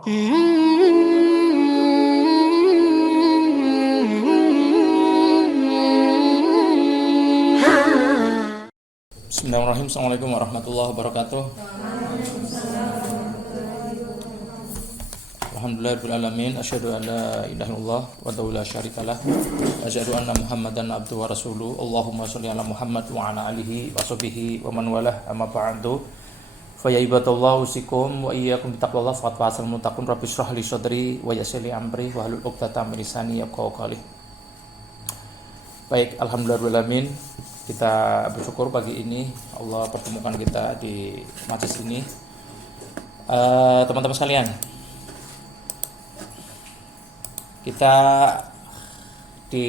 Bismillahirrahmanirrahim. Assalamualaikum warahmatullahi wabarakatuh. Alhamdulillahirabbil alamin. Asyhadu an la ilaha illallah wa la syarikalah. Asyhadu anna Muhammadan abduhu wa rasuluh. Allahumma shalli ala Muhammad wa ala alihi wa sahbihi wa man walah. Amma ba'du. Fa ya ibadallah usikum wa iyyakum bittaqwallah faqad fazal muttaqun. Rabbi shrah li sadri wa yassir li amri wa hlul 'uqdatam min lisani yafqahu qawli. Baik, alhamdulillahirabbil alamin. Kita bersyukur pagi ini Allah pertemukan kita di majelis ini. Teman-teman sekalian, kita di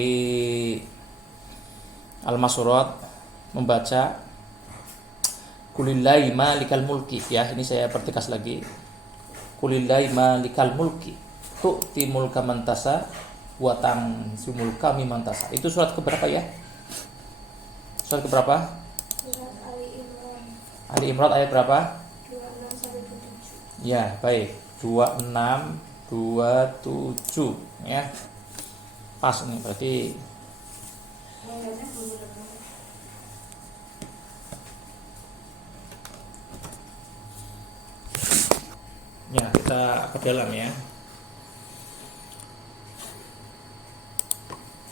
Al-Masurat membaca Kulillahi malikal mulki, ya. Ini saya pertegas lagi. Kulillahi malikal mulki tu'ti mulka man tasha wa tanzi'ul mulka mimman tasha. Itu surat keberapa ya? Surat keberapa? Surat Ali Imran. Ali Imran ayat berapa? 26-27. Ya, baik. 26 27 ya. Pas nih berarti. Ya, kita ke dalam ya.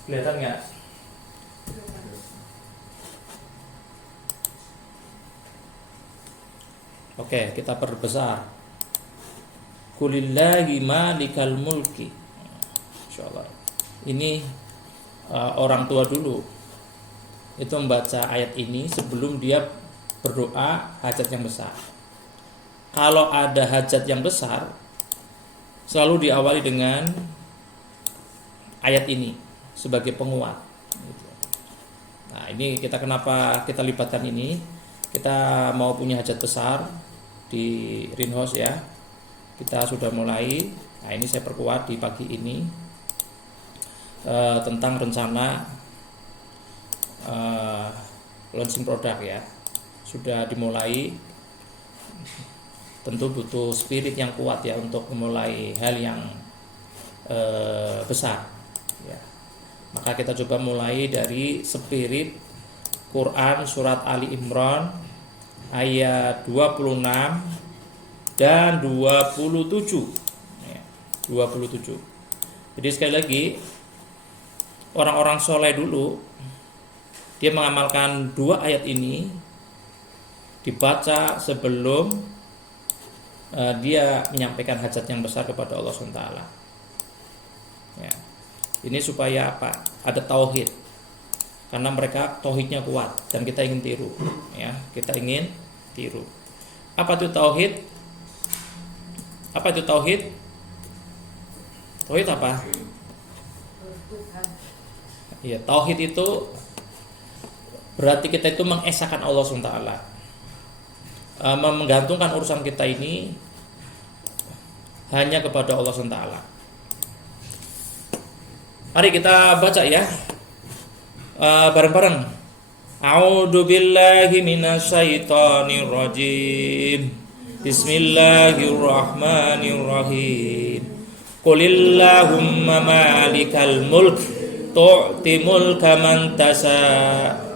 Kelihatan nggak? Oke, kita perbesar. Kulillahi malikal mulki. Insyaallah. Ini orang tua dulu itu membaca ayat ini sebelum dia berdoa hajat yang besar. Kalau ada hajat yang besar, selalu diawali dengan ayat ini sebagai penguat. Nah, ini kita kenapa kita libatkan ini? Kita mau punya hajat besar di Greenhouse ya. Kita sudah mulai. Nah, ini saya perkuat di pagi ini tentang rencana launching produk ya. Sudah dimulai. Tentu butuh spirit yang kuat ya untuk memulai hal yang besar ya. Maka kita coba mulai dari spirit Quran surat Ali Imran ayat 26 dan 27 ya, 27. Jadi sekali lagi, orang-orang soleh dulu dia mengamalkan dua ayat ini dibaca sebelum dia menyampaikan hajat yang besar kepada Allah SWT ya. Ini supaya apa? Ada tauhid, karena mereka tauhidnya kuat dan kita ingin tiru ya. Kita ingin tiru. Apa itu tauhid? Apa itu tauhid? Tauhid apa? Ya, tauhid itu berarti kita itu mengesahkan Allah SWT, menggantungkan urusan kita ini hanya kepada Allah SWT. Mari kita baca ya, bareng-bareng. A'udzu billahi minasyaitonir rajim. Bismillahirrahmanirrahim. Qulillahumma malikal mulk tu'ti mulka man tasha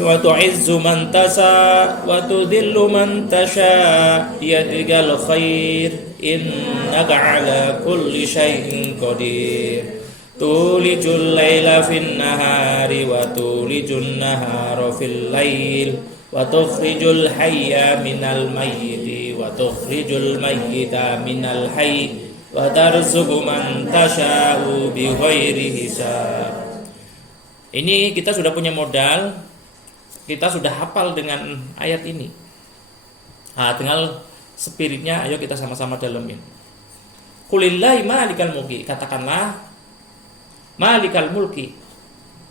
wa tu'izzu man tasha wa tudhillu man tasha biyadikal khair innaka ala kulli syai'in qadir tulijul laila fin nahari wa tulijun nahara fil lail wa tukhrijul hayya minal mayyiti wa tukhrijul mayyita minal hayy wa tarzuqu man tasha'u bighairi hisab. Ini kita sudah punya modal. Kita sudah hafal dengan ayat ini. Nah, tinggal spiritnya, ayo kita sama-sama dalemin. Qulillahi malikal mulki, katakanlah malikal mulki,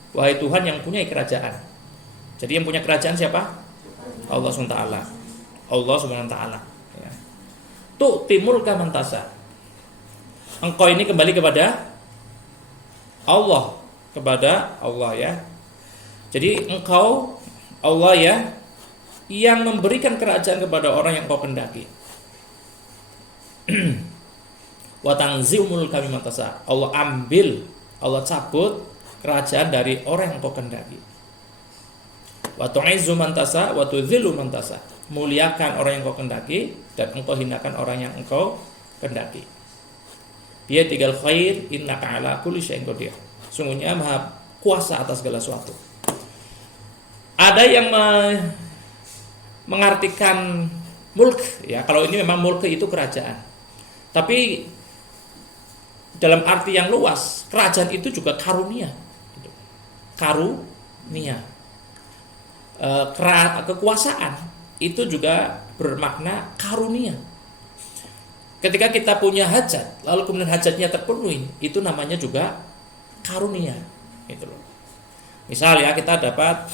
wahai Tuhan yang punya kerajaan. Jadi yang punya kerajaan siapa? Allah SWT. Allah SWT ya. Tu'ti mulka man tasha. Engkau ini kembali kepada Allah, kepada Allah ya. Jadi engkau Allah ya yang memberikan kerajaan kepada orang yang kau kendaki. Wa tanzi'u mulka mimman tasha. Allah ambil, Allah cabut kerajaan dari orang yang kau kendaki. Wa tu'izzu man tasha wa tudhillu man tasha. Muliakan orang yang kau kendaki dan engkau hinakan orang yang engkau kendaki. Biyadikal khair innaka ala kulli syai'in qadir. Sungguhnya Maha kuasa atas segala sesuatu. Ada yang mengartikan mulk, ya. Kalau ini memang mulk itu kerajaan. Tapi dalam arti yang luas, kerajaan itu juga karunia. Karunia. Kekuasaan itu juga bermakna karunia. Ketika kita punya hajat, lalu kemudian hajatnya terpenuhi, itu namanya juga karunia. Gitu loh. Misal ya, kita dapat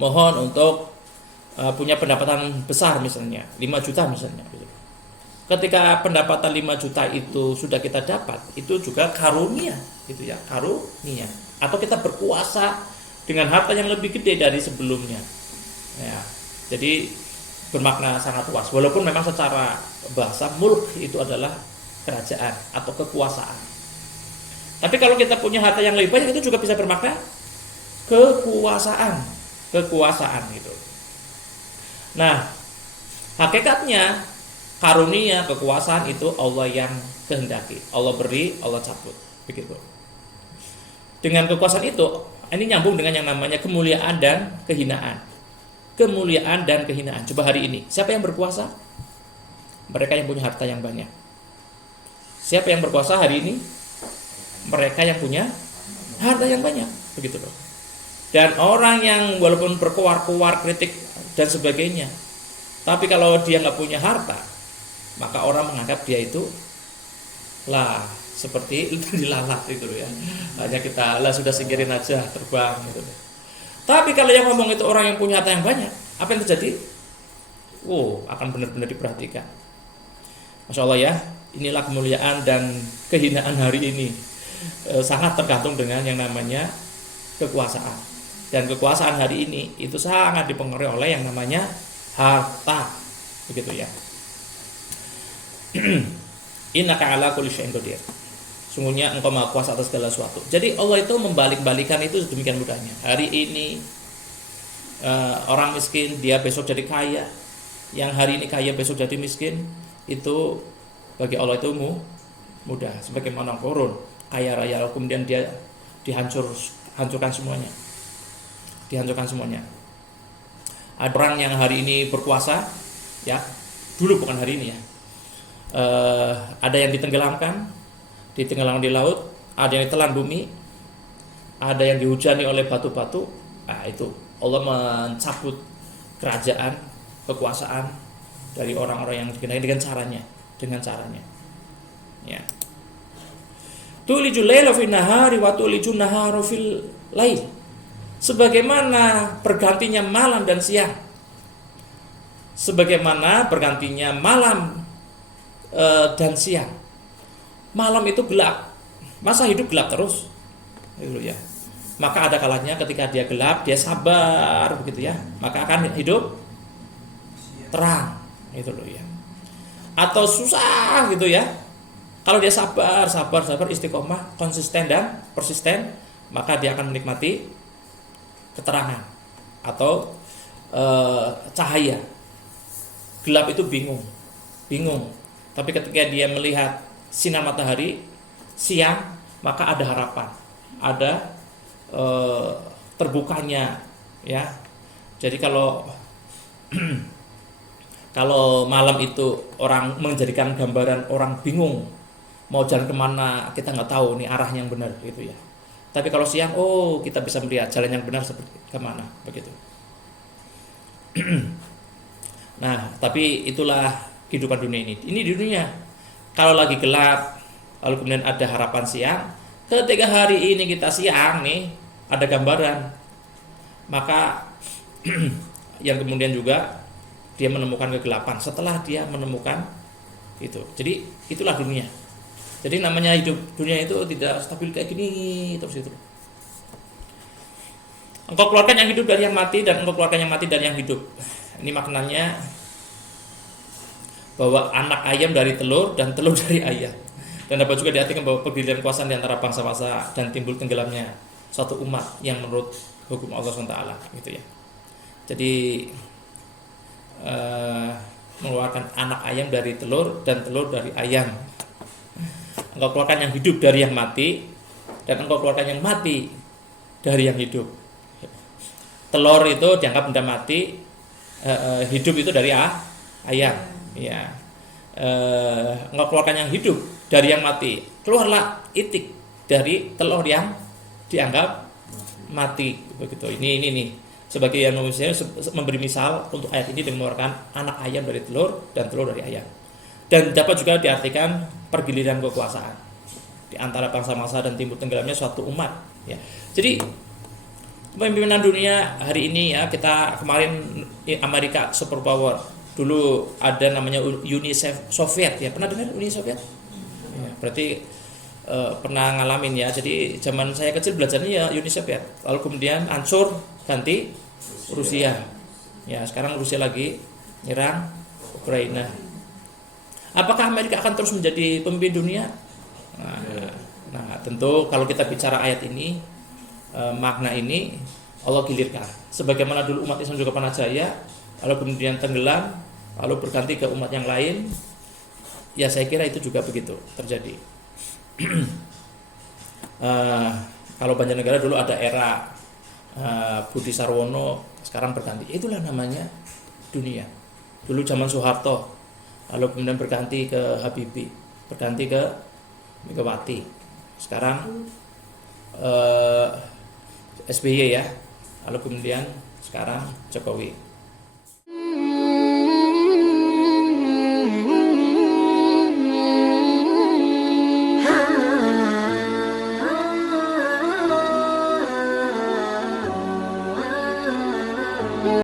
mohon untuk punya pendapatan besar misalnya 5 juta misalnya gitu. Ketika pendapatan 5 juta itu sudah kita dapat, itu juga karunia gitu ya, karunia. Atau kita berkuasa dengan harta yang lebih gede dari sebelumnya ya. Jadi bermakna sangat luas, walaupun memang secara bahasa mulk itu adalah kerajaan atau kekuasaan. Tapi kalau kita punya harta yang lebih banyak, itu juga bisa bermakna kekuasaan gitu. Nah, hakikatnya karunia kekuasaan itu Allah yang kehendaki. Allah beri, Allah cabut, begitu. Dengan kekuasaan itu, ini nyambung dengan yang namanya kemuliaan dan kehinaan. Kemuliaan dan kehinaan. Coba hari ini, siapa yang berkuasa? Mereka yang punya harta yang banyak. Siapa yang berkuasa hari ini? Mereka yang punya harta yang banyak, begitu loh. Dan orang yang walaupun berkuar-kuar, kritik dan sebagainya, tapi kalau dia nggak punya harta, maka orang menganggap dia itu lah seperti dilalat itu loh ya. Hanya kita lah sudah singkirin aja, terbang gitu. Tapi kalau yang ngomong itu orang yang punya harta yang banyak, apa yang terjadi? Akan benar-benar diperhatikan. Masya Allah ya, inilah kemuliaan dan kehinaan hari ini. Sangat tergantung dengan yang namanya kekuasaan. Dan kekuasaan hari ini itu sangat dipengaruhi oleh yang namanya harta, begitu ya. Innaka ala kulli syai'in qadir. Sungguhnya engkau maha kuasa atas segala sesuatu. Jadi Allah itu membalik-balikan itu sedemikian mudahnya. Hari ini orang miskin, dia besok jadi kaya. Yang hari ini kaya, besok jadi miskin. Itu bagi Allah itu mudah. Sebagaimana korun, kaya raya, kemudian dia hancurkan semuanya. Dihancurkan semuanya. Ada orang yang hari ini berkuasa, ya, dulu bukan hari ini ya. Ada yang ditenggelamkan di laut, ada yang ditelan bumi, ada yang dihujani oleh batu-batu. Nah, itu Allah mencabut kerajaan, kekuasaan dari orang-orang yang dikenai dengan caranya. Ya. Tulijul laila fin nahari wa tulijun nahara fil lail. Sebagaimana bergantinya malam dan siang. Sebagaimana bergantinya malam dan siang. Malam itu gelap. Masa hidup gelap terus? Itu ya. Maka ada kalanya ketika dia gelap, dia sabar begitu ya. Maka akan hidup terang. Itu loh ya. Atau susah gitu ya. Kalau dia sabar, istiqomah, konsisten dan persisten, maka dia akan menikmati keterangan atau cahaya. Gelap itu bingung. Tapi ketika dia melihat sinar matahari siang, maka ada harapan, ada terbukanya, ya. Jadi kalau malam itu orang menjadikan gambaran orang bingung mau jalan kemana, kita nggak tahu nih arah yang benar gitu ya. Tapi kalau siang, kita bisa melihat jalan yang benar seperti kemana, begitu. Nah, tapi itulah kehidupan dunia ini. Ini di dunia. Kalau lagi gelap, lalu kemudian ada harapan siang. Ketika hari ini kita siang nih, ada gambaran. Maka yang kemudian juga dia menemukan kegelapan setelah dia menemukan itu. Jadi itulah dunia. Jadi namanya hidup dunia itu tidak stabil kayak gini terus itu. Engkau keluarkan yang hidup dari yang mati dan engkau keluarkan yang mati dari yang hidup. Ini maknanya bahwa anak ayam dari telur dan telur dari ayam. Dan dapat juga diartikan bahwa pergiliran kekuasaan di antara bangsa-bangsa dan timbul tenggelamnya suatu umat yang menurut hukum Allah SWT gitu ya. Jadi mengeluarkan anak ayam dari telur dan telur dari ayam. Engkau keluarkan yang hidup dari yang mati dan engkau keluarkan yang mati dari yang hidup. Telur itu dianggap benda mati, hidup itu dari ayam. Ya. Engkau keluarkan yang hidup dari yang mati. Keluarlah itik dari telur yang dianggap mati. Begitu. Ini nih. Sebagai manusia memberi misal untuk ayat ini dengan mengeluarkan anak ayam dari telur dan telur dari ayam. Dan dapat juga diartikan pergiliran kekuasaan di antara bangsa-bangsa dan timbul tenggelamnya suatu umat. Ya. Jadi pemimpinan dunia hari ini ya, kita kemarin Amerika superpower, dulu ada namanya Uni Soviet ya, pernah dengar Uni Soviet? Ya, berarti pernah ngalamin ya. Jadi zaman saya kecil belajarnya ya Uni Soviet, lalu kemudian hancur ganti Rusia. Ya sekarang Rusia lagi nyerang Ukraina. Apakah Amerika akan terus menjadi pemimpin dunia? Nah tentu kalau kita bicara ayat ini, makna ini Allah gilirkan. Sebagaimana dulu umat Islam juga pernah jaya, lalu kemudian tenggelam, lalu berganti ke umat yang lain. Ya saya kira itu juga begitu terjadi. Kalau Banjarnegara dulu ada era Budi Sarwono, sekarang berganti. Itulah namanya dunia. Dulu zaman Soeharto, lalu kemudian berganti ke Habibie, berganti ke Megawati. Sekarang SBY ya, lalu kemudian sekarang Jokowi.